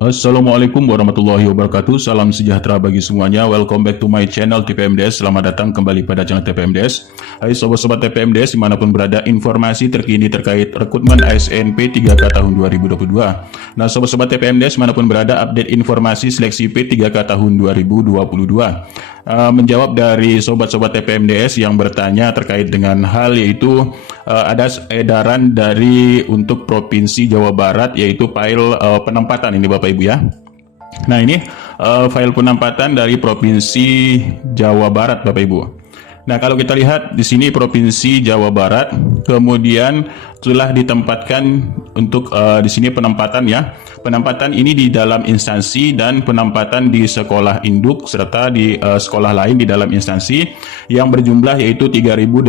Assalamualaikum warahmatullahi wabarakatuh. Salam sejahtera bagi semuanya. Welcome back to my channel TPMDS. Selamat datang kembali pada channel TPMDS. Hai sobat-sobat TPMDS dimanapun berada, informasi terkini terkait rekrutmen ASN P3K tahun 2022. Nah sobat-sobat TPMDS dimanapun berada, update informasi seleksi P3K tahun 2022. Menjawab dari sobat-sobat TPMDS yang bertanya terkait dengan hal yaitu ada edaran dari untuk Provinsi Jawa Barat yaitu file penempatan ini Bapak Ibu ya. Nah ini file penempatan dari Provinsi Jawa Barat Bapak Ibu. Nah kalau kita lihat di sini Provinsi Jawa Barat, kemudian telah ditempatkan untuk di sini penempatan ya. Penempatan ini di dalam instansi dan penempatan di sekolah induk serta di sekolah lain di dalam instansi yang berjumlah yaitu 3.800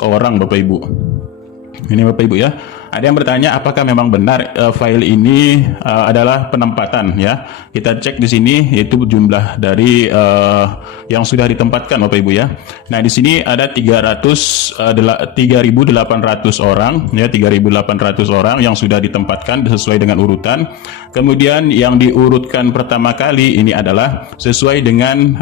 orang Bapak Ibu. Ini Bapak Ibu ya. Ada yang bertanya apakah memang benar file ini adalah penempatan ya. Kita cek di sini yaitu jumlah dari yang sudah ditempatkan Bapak Ibu ya. Nah, di sini ada 3.800 orang ya, 3.800 orang yang sudah ditempatkan sesuai dengan urutan. Kemudian yang diurutkan pertama kali ini adalah sesuai dengan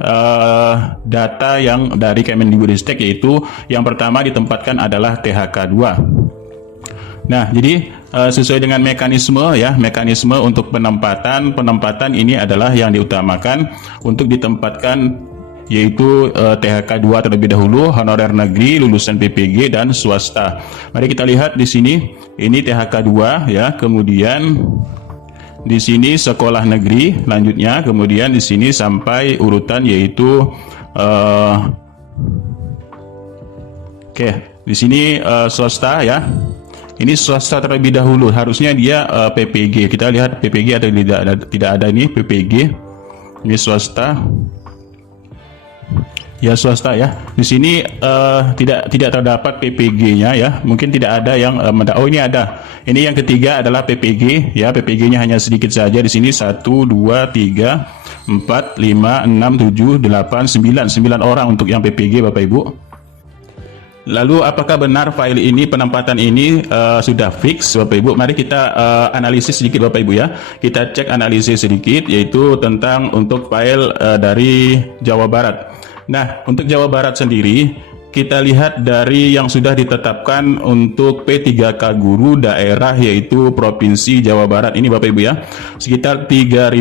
data yang dari Kemendikbudristek, yaitu yang pertama ditempatkan adalah THK 2. Nah, jadi sesuai dengan mekanisme ya, mekanisme untuk penempatan ini adalah yang diutamakan untuk ditempatkan yaitu THK 2 terlebih dahulu, honorer negeri, lulusan PPG dan swasta. Mari kita lihat di sini, ini THK 2 ya, kemudian di sini sekolah negeri, lanjutnya kemudian di sini sampai urutan yaitu di sini swasta ya. Ini swasta terlebih dahulu, harusnya dia PPG. Kita lihat PPG atau tidak ada ini PPG. Ini swasta. Ya swasta ya. Di sini tidak terdapat PPG-nya ya. Mungkin tidak ada yang oh ini ada. Ini yang ketiga adalah PPG ya. PPG-nya hanya sedikit saja di sini 1 2 3 4 5 6 7 8 9 orang untuk yang PPG Bapak Ibu. Lalu apakah benar file ini, penempatan ini sudah fix Bapak Ibu? Mari kita analisis sedikit Bapak Ibu ya. Kita cek analisis sedikit yaitu tentang untuk file dari Jawa Barat. Nah, untuk Jawa Barat sendiri kita lihat dari yang sudah ditetapkan untuk P3K guru daerah yaitu Provinsi Jawa Barat ini Bapak Ibu ya. Sekitar 3.800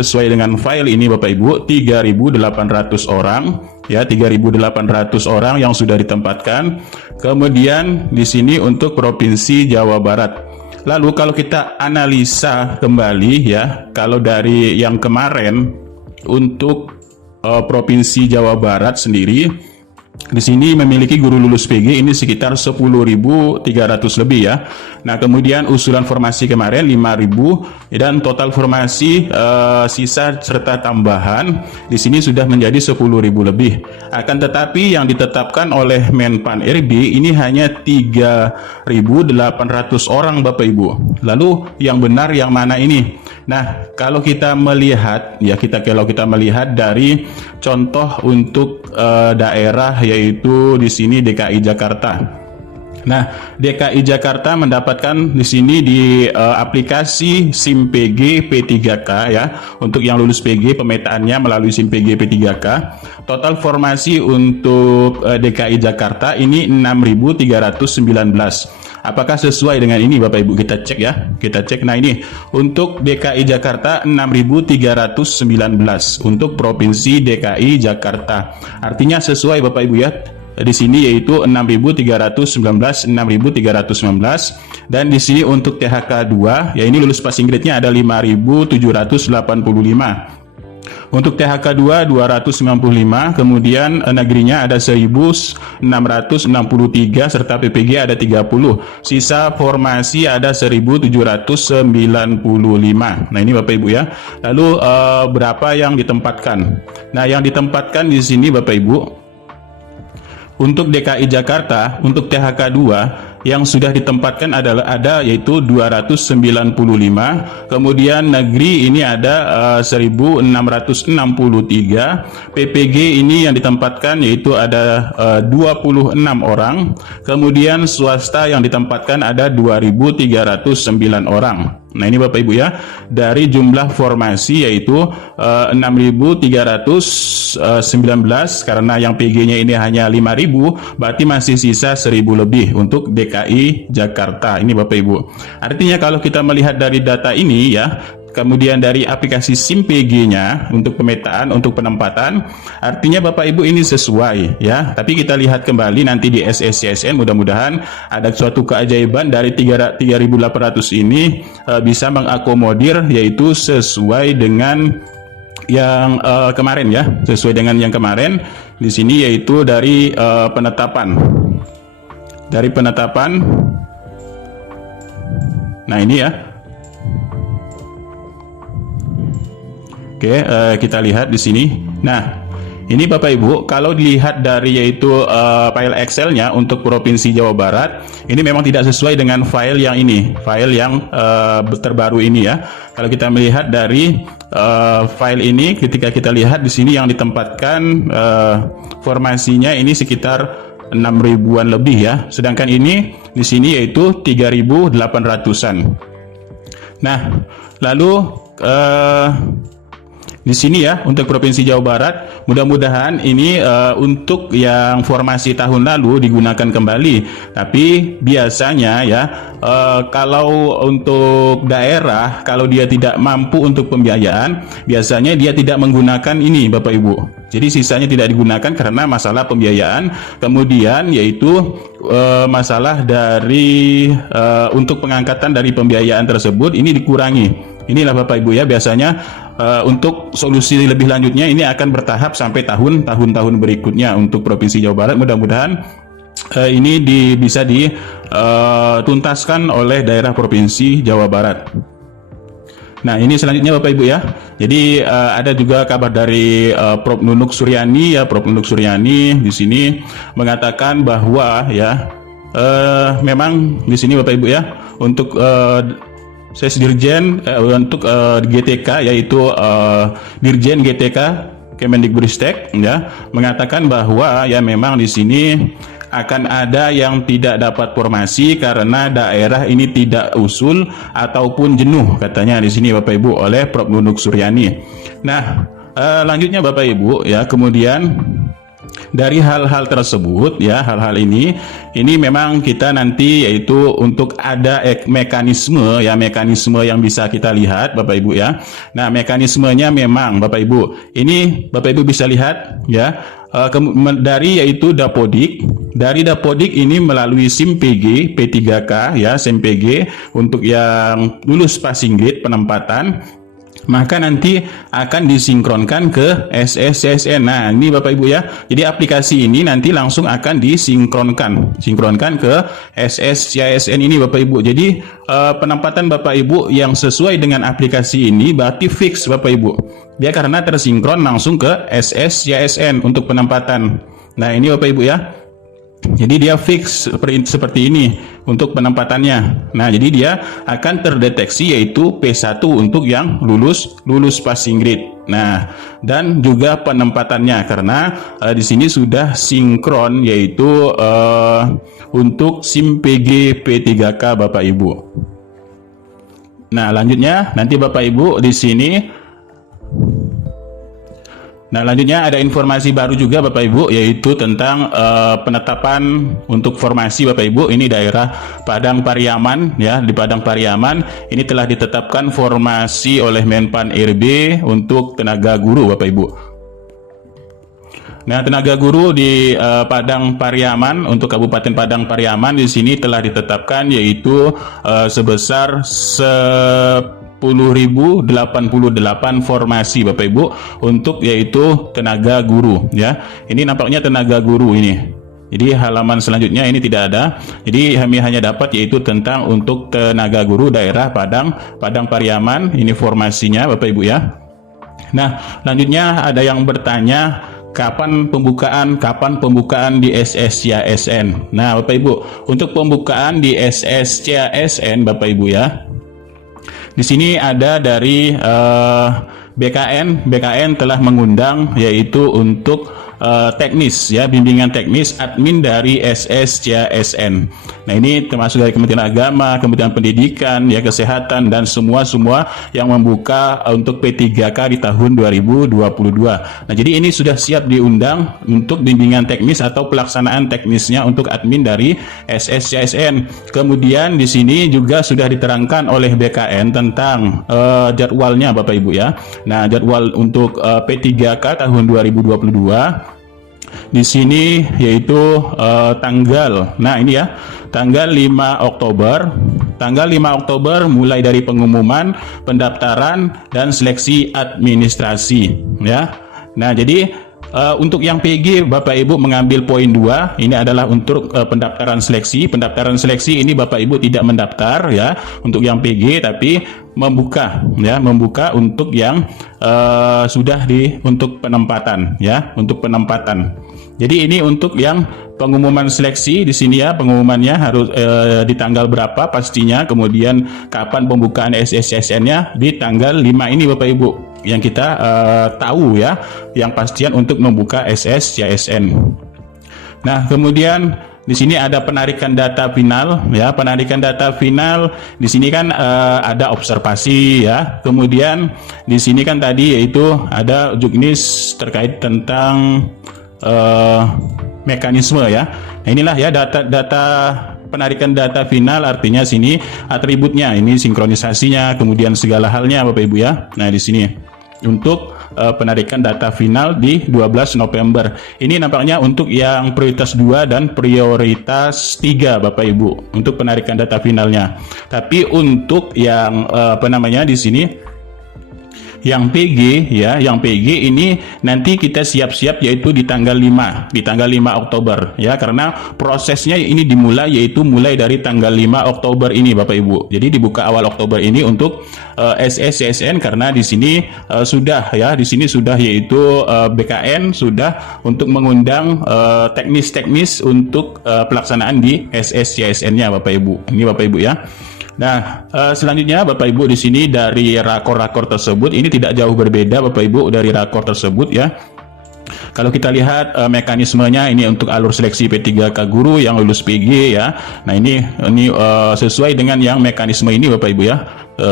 sesuai dengan file ini Bapak Ibu, 3.800 orang ya, 3.800 orang yang sudah ditempatkan. Kemudian di sini untuk Provinsi Jawa Barat. Lalu kalau kita analisa kembali ya, kalau dari yang kemarin untuk Provinsi Jawa Barat sendiri di sini memiliki guru lulus PG ini sekitar 10.300 lebih ya. Nah, kemudian usulan formasi kemarin 5.000 dan total formasi sisa serta tambahan di sini sudah menjadi 10.000 lebih. Akan tetapi yang ditetapkan oleh Menpan RB ini hanya 3.800 orang Bapak Ibu. Lalu yang benar yang mana ini? Nah, kalau kita melihat ya, kalau kita melihat dari contoh untuk daerah yaitu di sini DKI Jakarta. Nah, DKI Jakarta mendapatkan di sini di aplikasi SIM PG P3K ya. Untuk yang lulus PG pemetaannya melalui SIM PG P3K. Total formasi untuk DKI Jakarta ini 6.319. Apakah sesuai dengan ini Bapak Ibu? Kita cek ya. Kita cek. Nah, ini untuk DKI Jakarta 6.319 untuk Provinsi DKI Jakarta. Artinya sesuai Bapak Ibu ya. Di sini yaitu 6.319 dan di sini untuk THK 2 ya, ini lulus passing grade-nya ada 5.785. Untuk THK 2 295, kemudian negerinya ada 1.663 serta PPG ada 30. Sisa formasi ada 1.795. Nah, ini Bapak Ibu ya. Lalu berapa yang ditempatkan? Nah, yang ditempatkan di sini Bapak Ibu untuk DKI Jakarta, untuk THK 2 yang sudah ditempatkan ada yaitu 295, kemudian negeri ini ada 1663, PPG ini yang ditempatkan yaitu ada 26 orang, kemudian swasta yang ditempatkan ada 2309 orang. Nah ini Bapak Ibu ya, dari jumlah formasi yaitu 6.319, karena yang PG-nya ini hanya 5.000, berarti masih sisa 1.000 lebih untuk DKI Jakarta. Ini Bapak Ibu. Artinya kalau kita melihat dari data ini ya, kemudian dari aplikasi SIM PG-nya untuk pemetaan, untuk penempatan, artinya Bapak Ibu ini sesuai ya. Tapi kita lihat kembali nanti di SSCSN, mudah-mudahan ada suatu keajaiban dari 3.800 ini bisa mengakomodir, yaitu sesuai dengan yang kemarin ya, sesuai dengan yang kemarin di sini, yaitu dari penetapan. Dari penetapan. Nah, ini ya. Oke, kita lihat di sini. Nah, ini Bapak Ibu, kalau dilihat dari yaitu file Excel-nya untuk Provinsi Jawa Barat, ini memang tidak sesuai dengan file yang ini, file yang terbaru ini ya. Kalau kita melihat dari file ini, ketika kita lihat di sini yang ditempatkan formasinya ini sekitar 6.000-an lebih ya. Sedangkan ini di sini yaitu 3.800-an. Nah, lalu di sini ya untuk Provinsi Jawa Barat, mudah-mudahan ini untuk yang formasi tahun lalu digunakan kembali. Tapi biasanya ya kalau untuk daerah, kalau dia tidak mampu untuk pembiayaan, biasanya dia tidak menggunakan ini Bapak Ibu. Jadi sisanya tidak digunakan karena masalah pembiayaan. Kemudian yaitu masalah dari untuk pengangkatan dari pembiayaan tersebut ini dikurangi. Inilah Bapak Ibu ya, biasanya untuk solusi lebih lanjutnya ini akan bertahap sampai tahun-tahun berikutnya untuk Provinsi Jawa Barat. Mudah-mudahan ini bisa dituntaskan oleh daerah Provinsi Jawa Barat. Nah, ini selanjutnya Bapak Ibu ya. Jadi ada juga kabar dari Prof Nunuk Suryani ya, Prof Nunuk Suryani di sini mengatakan bahwa ya memang di sini Bapak Ibu ya, untuk Sesdirjen untuk GTK, yaitu Dirjen GTK Kemendikbudristek ya, mengatakan bahwa ya memang di sini akan ada yang tidak dapat formasi karena daerah ini tidak usul ataupun jenuh, katanya di sini Bapak Ibu oleh Prof Nunuk Suryani. Nah, lanjutnya Bapak Ibu ya, kemudian dari hal-hal tersebut ya, hal-hal ini memang kita nanti yaitu untuk ada mekanisme ya, mekanisme yang bisa kita lihat Bapak Ibu ya. Nah, mekanismenya memang Bapak Ibu, ini Bapak Ibu bisa lihat ya, dari yaitu Dapodik. Dari Dapodik ini melalui SIM PG P3K ya, SIM PG untuk yang lulus passing grade penempatan, maka nanti akan disinkronkan ke SSCSN. Nah, ini Bapak Ibu ya. Jadi aplikasi ini nanti langsung akan disinkronkan ke SSCSN ini Bapak Ibu. Jadi penempatan Bapak Ibu yang sesuai dengan aplikasi ini berarti fix Bapak Ibu. Dia karena tersinkron langsung ke SSCSN untuk penempatan. Nah, ini Bapak Ibu ya. Jadi dia fix seperti ini untuk penempatannya. Nah, jadi dia akan terdeteksi yaitu P1 untuk yang lulus passing grade. Nah, dan juga penempatannya karena di sini sudah sinkron yaitu untuk SIM PG P3K Bapak Ibu. Nah, lanjutnya nanti Bapak Ibu di sini. Nah, lanjutnya ada informasi baru juga Bapak Ibu, yaitu tentang penetapan untuk formasi Bapak Ibu. Ini daerah Padang Pariaman ya, di Padang Pariaman ini telah ditetapkan formasi oleh Menpan RB untuk tenaga guru Bapak Ibu. Nah, tenaga guru di Padang Pariaman untuk Kabupaten Padang Pariaman di sini telah ditetapkan yaitu sebesar 10.088 formasi Bapak Ibu untuk yaitu tenaga guru ya. Ini nampaknya tenaga guru ini. Jadi halaman selanjutnya ini tidak ada. Jadi kami hanya dapat yaitu tentang untuk tenaga guru daerah Padang Pariaman, ini formasinya Bapak Ibu ya. Nah, lanjutnya ada yang bertanya kapan pembukaan di SSCSN. Nah, Bapak Ibu, untuk pembukaan di SSCSN Bapak Ibu ya. Di sini ada dari BKN telah mengundang yaitu untuk teknis ya, bimbingan teknis admin dari SSCASN. Nah, ini termasuk dari Kementerian Agama, Kementerian Pendidikan, ya, Kesehatan, dan semua yang membuka untuk P3K di tahun 2022. Nah, jadi ini sudah siap diundang untuk bimbingan teknis atau pelaksanaan teknisnya untuk admin dari SSCASN. Kemudian di sini juga sudah diterangkan oleh BKN tentang jadwalnya Bapak Ibu ya. Nah, jadwal untuk P3K tahun 2022 di sini yaitu tanggal 5 Oktober. Tanggal 5 Oktober mulai dari pengumuman, pendaftaran, dan seleksi administrasi ya. Nah, jadi untuk yang PG Bapak Ibu mengambil poin 2, ini adalah untuk pendaftaran seleksi. Pendaftaran seleksi ini Bapak Ibu tidak mendaftar ya untuk yang PG, tapi membuka untuk yang sudah untuk penempatan ya, untuk penempatan. Jadi ini untuk yang pengumuman seleksi di sini ya, pengumumannya harus di tanggal berapa pastinya, kemudian kapan pembukaan SSCASN-nya di tanggal 5 ini Bapak Ibu yang kita tahu ya, yang pastian untuk membuka SSCASN. Nah, kemudian di sini ada penarikan data final ya, penarikan data final di sini kan ada observasi ya. Kemudian di sini kan tadi yaitu ada juknis terkait tentang mekanisme ya. Nah, inilah ya data penarikan data final, artinya sini atributnya, ini sinkronisasinya, kemudian segala halnya Bapak Ibu ya. Nah, di sini untuk penarikan data final di 12 November. Ini nampaknya untuk yang prioritas 2 dan prioritas 3 Bapak Ibu untuk penarikan data finalnya. Tapi untuk yang di sini yang PG ya, yang PG ini nanti kita siap-siap yaitu di tanggal 5 Oktober ya, karena prosesnya ini dimulai yaitu mulai dari tanggal 5 Oktober ini Bapak Ibu. Jadi dibuka awal Oktober ini untuk SSCASN, karena di sini sudah yaitu BKN sudah untuk mengundang teknis-teknis untuk pelaksanaan di SSCASN-nya Bapak Ibu. Ini Bapak Ibu ya. Nah, selanjutnya Bapak Ibu di sini dari rakor-rakor tersebut ini tidak jauh berbeda Bapak Ibu dari rakor tersebut ya. Kalau kita lihat mekanismenya ini untuk alur seleksi P3K guru yang lulus PG ya. Nah, ini sesuai dengan yang mekanisme ini Bapak Ibu ya.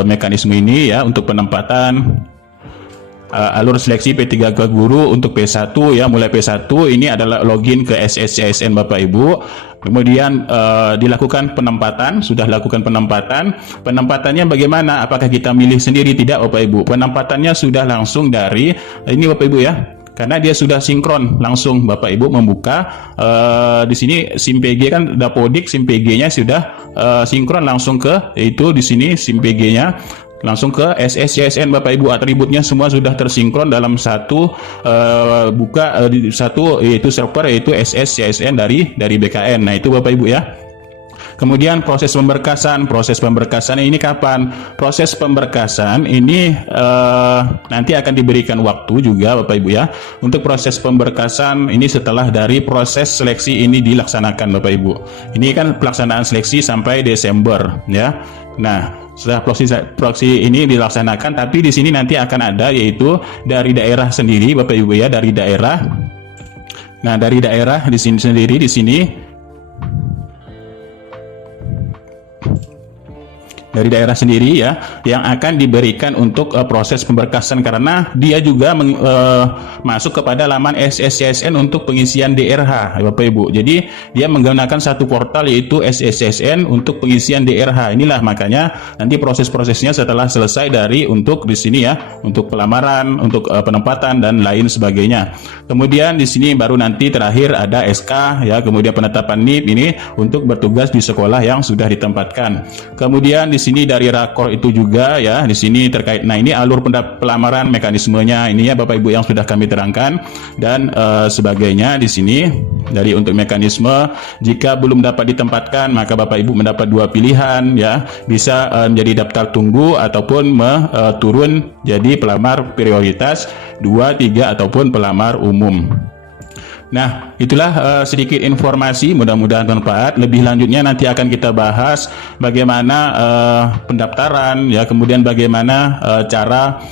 Mekanisme ini ya untuk penempatan alur seleksi P3K guru untuk P1 ya, mulai P1 ini adalah login ke SSCASN Bapak Ibu. Kemudian dilakukan penempatan, sudah lakukan penempatan. Penempatannya bagaimana? Apakah kita milih sendiri? Tidak Bapak Ibu. Penempatannya sudah langsung dari ini Bapak Ibu ya. Karena dia sudah sinkron langsung Bapak Ibu membuka di sini SIM PG kan Dapodik, SIM PG-nya sudah sinkron langsung ke itu di sini SIM PG-nya langsung ke SSCASN Bapak Ibu, atributnya semua sudah tersinkron dalam satu satu yaitu server yaitu SSCASN dari BKN. Nah, itu Bapak Ibu ya. Kemudian proses pemberkasan ini kapan? Proses pemberkasan ini nanti akan diberikan waktu juga Bapak Ibu ya. Untuk proses pemberkasan ini setelah dari proses seleksi ini dilaksanakan Bapak Ibu. Ini kan pelaksanaan seleksi sampai Desember ya. Nah, setelah proksi ini dilaksanakan, tapi di sini nanti akan ada yaitu dari daerah sendiri Bapak Ibu ya, dari daerah. Nah, dari daerah di sini sendiri di sini dari daerah sendiri ya, yang akan diberikan untuk proses pemberkasan, karena dia juga masuk kepada laman SSCASN untuk pengisian DRH Bapak Ibu. Jadi dia menggunakan satu portal yaitu SSCASN untuk pengisian DRH. Inilah makanya nanti proses-prosesnya setelah selesai dari untuk di sini ya, untuk pelamaran, untuk penempatan dan lain sebagainya. Kemudian di sini baru nanti terakhir ada SK ya, kemudian penetapan NIP ini untuk bertugas di sekolah yang sudah ditempatkan. Kemudian di sini dari rakor itu juga ya, di sini terkait. Nah, ini alur pelamaran, mekanismenya ini ya Bapak Ibu yang sudah kami terangkan dan sebagainya di sini. Dari untuk mekanisme, jika belum dapat ditempatkan maka Bapak Ibu mendapat dua pilihan ya, bisa menjadi daftar tunggu ataupun turun jadi pelamar prioritas 2, 3 ataupun pelamar umum. Nah, itulah sedikit informasi, mudah-mudahan bermanfaat. Lebih lanjutnya nanti akan kita bahas bagaimana pendaftaran ya, kemudian bagaimana cara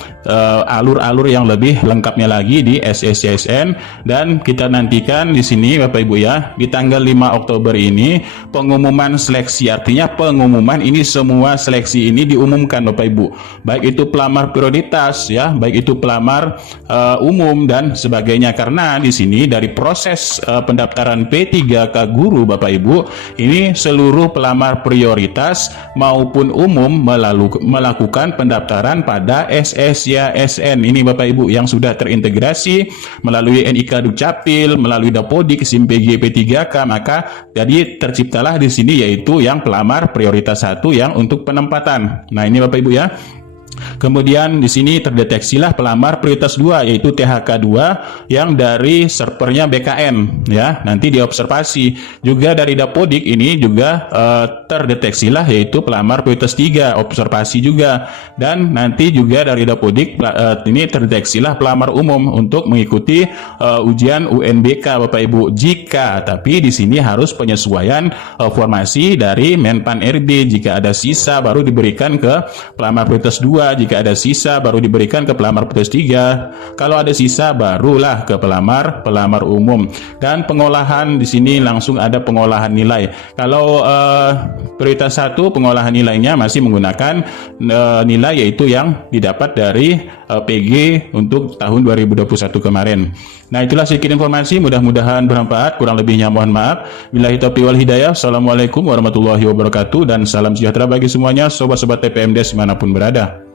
alur-alur yang lebih lengkapnya lagi di SSCSN. Dan kita nantikan di sini Bapak Ibu ya, di tanggal 5 Oktober ini pengumuman seleksi. Artinya pengumuman ini, semua seleksi ini diumumkan Bapak Ibu, baik itu pelamar prioritas ya, baik itu pelamar umum dan sebagainya. Karena di sini dari proses pendaftaran P3K guru Bapak Ibu, ini seluruh pelamar prioritas maupun umum melakukan pendaftaran pada SSCSN ini Bapak Ibu, yang sudah terintegrasi melalui NIK Dukcapil, melalui Dapodik, SIM PG P3K. Maka jadi terciptalah di sini yaitu yang pelamar prioritas 1 yang untuk penempatan. Nah, ini Bapak Ibu ya. Kemudian di sini terdeteksilah pelamar prioritas 2 yaitu THK 2 yang dari servernya BKN ya. Nanti diobservasi juga dari Dapodik ini juga terdeteksilah yaitu pelamar prioritas 3, observasi juga. Dan nanti juga dari Dapodik ini terdeteksilah pelamar umum untuk mengikuti ujian UNBK Bapak Ibu. Jika tapi di sini harus penyesuaian formasi dari Menpan RB. Jika ada sisa baru diberikan ke pelamar prioritas 2, jika ada sisa baru diberikan ke pelamar prioritas 3. Kalau ada sisa barulah ke pelamar umum. Dan pengolahan di sini langsung ada pengolahan nilai. Kalau prioritas 1 pengolahan nilainya masih menggunakan nilai yaitu yang didapat dari PG untuk tahun 2021 kemarin. Nah, itulah sedikit informasi, mudah-mudahan bermanfaat. Kurang lebihnya mohon maaf. Billahi taufiq wal hidayah. Assalamualaikum warahmatullahi wabarakatuh dan salam sejahtera bagi semuanya sobat-sobat TPMDes dimanapun berada.